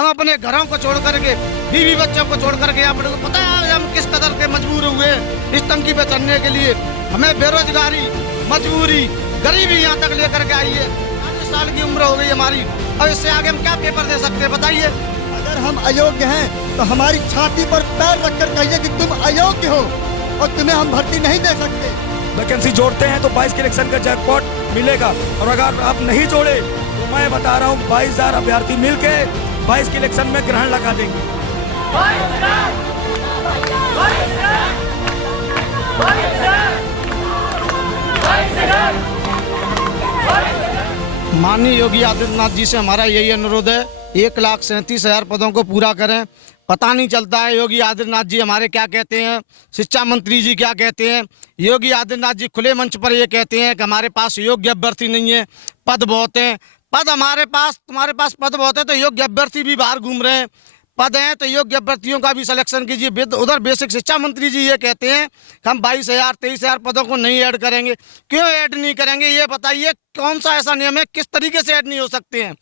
हम अपने घरों को छोड़ करके, बीवी बच्चों को छोड़ करके, आप लोगों को पता है हम किस कदर के मजबूर हुए इस टंकी पे चढ़ने के लिए। हमें बेरोजगारी, मजबूरी, गरीबी यहाँ तक लेकर के आई है। 40 साल की उम्र हो गई हमारी, और इससे आगे हम क्या पेपर दे सकते हैं बताइए। अगर हम अयोग्य हैं तो हमारी छाती पर पैर रखकर कहिए कि तुम अयोग्य हो और तुम्हें हम भर्ती नहीं दे सकते। वैकेंसी जोड़ते हैं तो 22 के इलेक्शन का जैकपॉट मिलेगा, और अगर आप नहीं जोड़े तो मैं बता रहा हूँ 22,000 अभ्यर्थी मिलके 22 के इलेक्शन में ग्रहण लगा देंगे। माननीय योगी आदित्यनाथ जी से हमारा यही अनुरोध है, 1,37,000 पदों को पूरा करें। पता नहीं चलता है योगी आदित्यनाथ जी हमारे क्या कहते हैं, शिक्षा मंत्री जी क्या कहते हैं। योगी आदित्यनाथ जी खुले मंच पर ये कहते हैं कि हमारे पास योग्य अभ्यर्थी नहीं है, पद बहुत हैं। पद हमारे पास, तुम्हारे पास पद बहुत है तो योग्य अभ्यर्थी भी बाहर घूम रहे हैं। पद हैं तो योग्य अभ्यर्थियों का भी सिलेक्शन कीजिए। उधर बेसिक शिक्षा मंत्री जी ये कहते हैं कि हम 22,000 23,000 पदों को नहीं ऐड करेंगे। क्यों ऐड नहीं करेंगे ये बताइए, कौन सा ऐसा नियम है, किस तरीके से ऐड नहीं हो सकते हैं?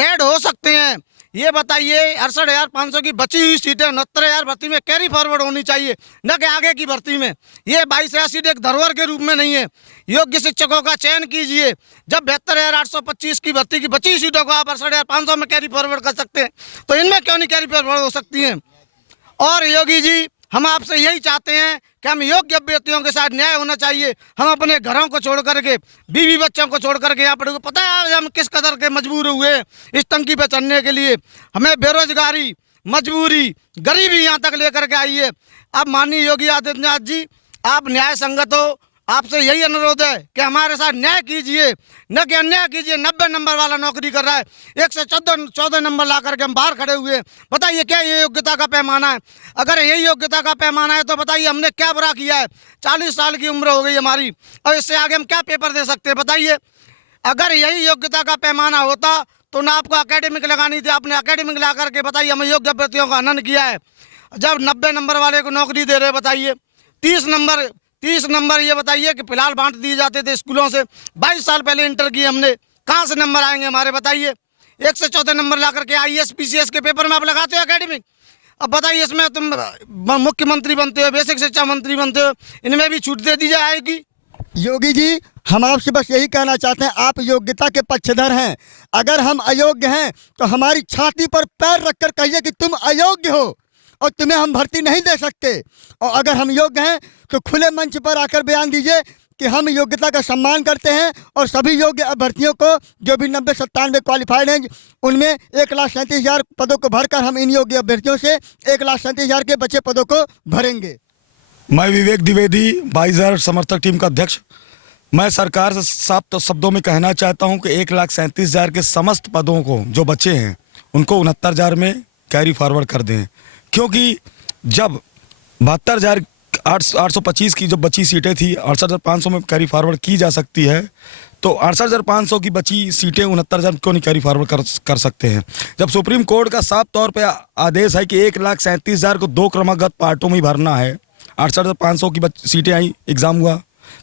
ऐड हो सकते हैं, ये बताइए। 68,500 की बची हुई सीटें 69,000 भर्ती में कैरी फॉरवर्ड होनी चाहिए, न कि आगे की भर्ती में। ये 22,000 सीट एक धरोहर के रूप में नहीं है। योग्य शिक्षकों का चयन कीजिए। जब 72,825 की भर्ती की बची सीटों को आप 68,500 में कैरी फॉरवर्ड कर सकते हैं, तो इनमें क्यों नहीं कैरी फॉरवर्ड हो सकती हैं? और योगी जी, हम आपसे यही चाहते हैं कि हम योग्य अभ्यर्थियों के साथ न्याय होना चाहिए। हम अपने घरों को छोड़ करके, बीवी बच्चों को छोड़ करके, आप लोगों को पता है हम किस कदर के मजबूर हुए इस टंकी पे चढ़ने के लिए। हमें बेरोजगारी, मजबूरी, गरीबी यहाँ तक लेकर के आई है। अब माननीय योगी आदित्यनाथ जी, आप न्याय संगत हो, आपसे यही अनुरोध है कि हमारे साथ न्याय कीजिए, न कि अन्याय कीजिए। 90 नंबर वाला नौकरी कर रहा है, 114 नंबर ला करके हम बाहर खड़े हुए। बताइए क्या ये योग्यता का पैमाना है? अगर यही योग्यता का पैमाना है तो बताइए हमने क्या बुरा किया है? 40 साल की उम्र हो गई हमारी, और इससे आगे हम क्या पेपर दे सकते हैं बताइए। अगर यही योग्यता का पैमाना होता तो ना आपको अकेडमिक लगानी थी, आपने अकेडमिक ला करके बताइए हमें योग्य अभ्यर्थियों का हनन किया है। जब 90 नंबर वाले को नौकरी दे रहे बताइए, 30 नंबर ये बताइए कि फिलहाल बांट दिए जाते थे स्कूलों से। 22 साल पहले इंटर किए हमने, कहाँ से नंबर आएंगे हमारे बताइए? 114 नंबर ला करके IAS PCS के पेपर में आप लगाते हो एकेडमिक। अब बताइए इसमें तुम मुख्यमंत्री बनते हो, बेसिक शिक्षा मंत्री बनते हो, इनमें भी छूट दे दी जाएगी। योगी जी, हम आपसे बस यही कहना चाहते हैं, आप योग्यता के पक्षधर हैं। अगर हम अयोग्य हैं तो हमारी छाती पर पैर रखकर कहिए कि तुम अयोग्य हो और तुम्हें हम भर्ती नहीं दे सकते। और अगर हम योग्य हैं तो खुले मंच पर आकर बयान दीजिए कि हम योग्यता का सम्मान करते हैं, और सभी योग्य अभ्यर्थियों को जो भी 90-97 क्वालिफाइड हैं उनमें 1,37,000 पदों को भरकर हम इन योग्य अभ्यर्थियों से 1,37,000 के बचे पदों को भरेंगे। मैं विवेक द्विवेदी, 22,000 समर्थक टीम का अध्यक्ष। मैं सरकार से साफ शब्दों में कहना चाहता हूं कि 1,37,000 के समस्त पदों को जो बचे हैं उनको 69,000 में कैरी फॉरवर्ड कर दें, क्योंकि जब 72,825 की जो बची सीटें थी 68,500 में कैरी फॉरवर्ड की जा सकती है, तो 68,500 की बची सीटें 69,000 क्यों नहीं कैरी फॉरवर्ड कर सकते हैं? जब सुप्रीम कोर्ट का साफ तौर पे आदेश है कि 1,37,000 को 2 क्रमागत पार्टों में भरना है। 68,500 की सीटें आई, एग्ज़ाम हुआ,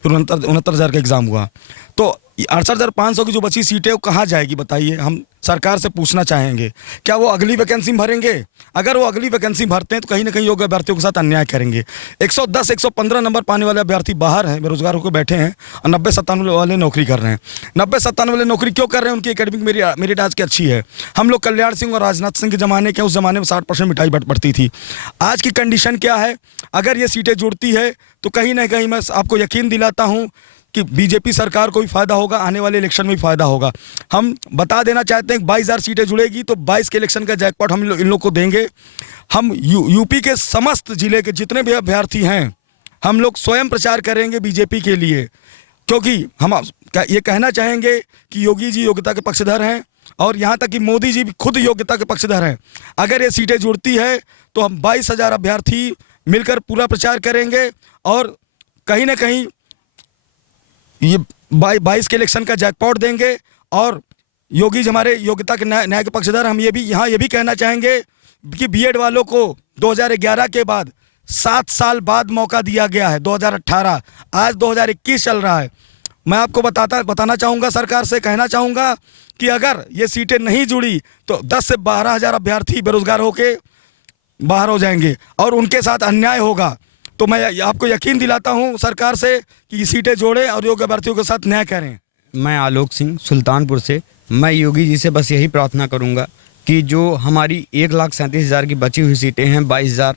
फिर 69,000 का एग्ज़ाम हुआ, तो 68,500 की जो बची सीटें वो कहाँ जाएगी बताइए? हम सरकार से पूछना चाहेंगे, क्या वो अगली वैकेंसी में भरेंगे? अगर वो अगली वैकेंसी भरते हैं तो कहीं ना कहीं योग्य अभ्यर्थियों के साथ अन्याय करेंगे। 110-115 नंबर पाने वाले अभ्यर्थी बाहर हैं, बेरोजगार होकर बैठे हैं, और 90-97 वाले नौकरी कर रहे हैं। 90-97 वाले नौकरी क्यों कर रहे हैं? उनकी एकेडमिक मेरिट आज की अच्छी है। हम लोग कल्याण सिंह और राजनाथ सिंह के ज़माने के, उस ज़माने में 60% मिठाई बढ़ती थी। आज की कंडीशन क्या है? अगर ये सीटें जुड़ती है तो कहीं ना कहीं मैं आपको यकीन दिलाता हूँ कि बीजेपी सरकार को भी फ़ायदा होगा, आने वाले इलेक्शन में भी फ़ायदा होगा। हम बता देना चाहते हैं कि 22,000 सीटें जुड़ेगी तो 22 के इलेक्शन का जैकपॉट हम इन लोग को देंगे। हम यूपी के समस्त जिले के जितने भी अभ्यर्थी हैं, हम लोग स्वयं प्रचार करेंगे बीजेपी के लिए, क्योंकि हम ये कहना चाहेंगे कि योगी जी योग्यता के पक्षधर हैं, और यहाँ तक कि मोदी जी भी खुद योग्यता के पक्षधर हैं। अगर ये सीटें जुड़ती है तो हम 22,000 अभ्यर्थी मिलकर पूरा प्रचार करेंगे, और कहीं ना कहीं ये 22 के इलेक्शन का जैकपॉट देंगे। और योगी जी हमारे योग्यता के न्याय के पक्षधर। हम ये भी कहना चाहेंगे कि बीएड वालों को 2011 के बाद 7 साल बाद मौका दिया गया है, 2018, आज 2021 चल रहा है। मैं आपको बताना चाहूँगा, सरकार से कहना चाहूँगा कि अगर ये सीटें नहीं जुड़ी तो 10 से 12 हज़ार अभ्यर्थी बेरोजगार होके बाहर हो जाएंगे और उनके साथ अन्याय होगा। तो मैं आपको यकीन दिलाता हूं सरकार से कि ये सीटें जोड़ें और योग्य अभ्यर्थियों के साथ न्याय करें। मैं आलोक सिंह सुल्तानपुर से। मैं योगी जी से बस यही प्रार्थना करूंगा कि जो हमारी 1,37,000 की बची हुई सीटें हैं 22,000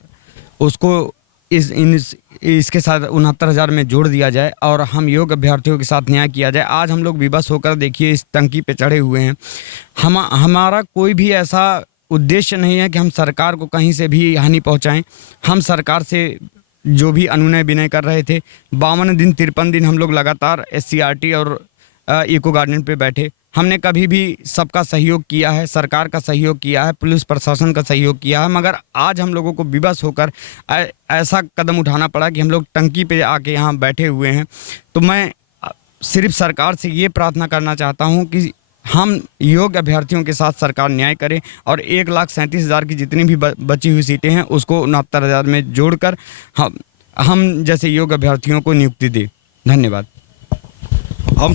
उसको इसके साथ 69,000 में जोड़ दिया जाए और हम योग्य अभ्यर्थियों के साथ न्याय किया जाए। आज हम लोग विवश होकर देखिए इस टंकी पे चढ़े हुए हैं। हमारा कोई भी ऐसा उद्देश्य नहीं है कि हम सरकार को कहीं से भी हानि पहुंचाएं। हम सरकार से जो भी अनुनय विनय कर रहे थे 52 दिन 53 दिन हम लोग लगातार SCRT और इको गार्डन पे बैठे। हमने कभी भी सबका सहयोग किया है, सरकार का सहयोग किया है, पुलिस प्रशासन का सहयोग किया है, मगर आज हम लोगों को विवश होकर ऐसा कदम उठाना पड़ा कि हम लोग टंकी पे आके यहाँ बैठे हुए हैं। तो मैं सिर्फ सरकार से ये प्रार्थना करना चाहता हूँ कि हम योग्य अभ्यर्थियों के साथ सरकार न्याय करे और 1,37,000 की जितनी भी बची हुई सीटें हैं उसको 69,000 में जोड़कर हम जैसे योग्य अभ्यर्थियों को नियुक्ति दे। धन्यवाद। हम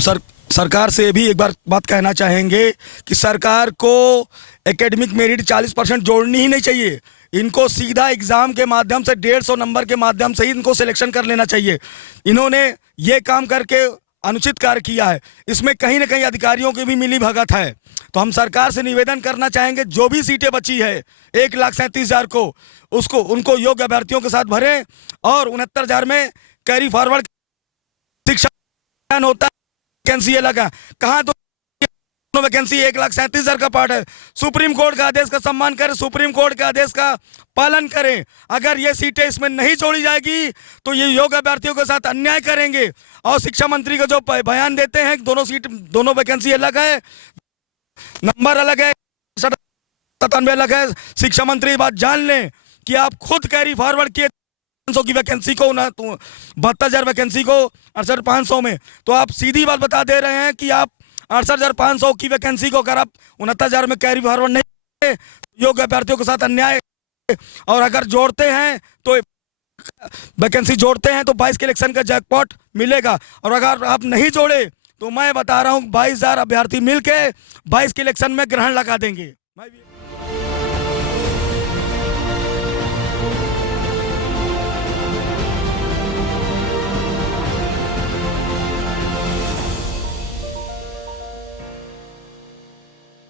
सरकार से भी एक बात कहना चाहेंगे कि सरकार को एकेडमिक मेरिट 40% जोड़नी ही नहीं चाहिए। इनको सीधा एग्ज़ाम के माध्यम से 150 नंबर के माध्यम से ही इनको सिलेक्शन कर लेना चाहिए। इन्होंने ये काम करके अनुचित कार्य किया है। इसमें कहीं ना कहीं अधिकारियों की भी मिली भगत है। तो हम सरकार से निवेदन करना चाहेंगे जो भी सीटें बची है 1,37,000 को उनको योग्य अभ्यर्थियों के साथ भरें और 69,000 में कैरी फॉरवर्ड शिक्षा होता है। वैकेंसी अलग है, कहाँ तो वैकेंसी 1,37,000 का पार्ट है। सुप्रीम कोर्ट का आदेश का सम्मान करें, सुप्रीम कोर्ट के आदेश का पालन करें। अगर ये सीटें इसमें नहीं जोड़ी जाएगी तो ये योग्य अभ्यर्थियों के साथ अन्याय करेंगे। और शिक्षा मंत्री का जो बयान देते हैं दोनों वैकेंसी अलग है, नंबर अलग है, 97 अलग है। शिक्षा मंत्री बात जान लें कि आप खुद कैरी फॉरवर्ड किए 500 की वैकेंसी को 72,000 वैकेंसी को 68,500 में। तो आप सीधी बात बता दे रहे हैं कि आप 68,500 की वैकेंसी को अगर आप 69,000 में कैरी फॉरवर्ड नहीं योग्य अभ्यर्थियों के साथ अन्याय। और अगर जोड़ते हैं तो वैकेंसी जोड़ते हैं तो 22 के इलेक्शन का जैकपॉट मिलेगा। और अगर आप नहीं जोड़े तो मैं बता रहा हूं 22,000 अभ्यर्थी मिलके 22 के इलेक्शन में ग्रहण लगा देंगे।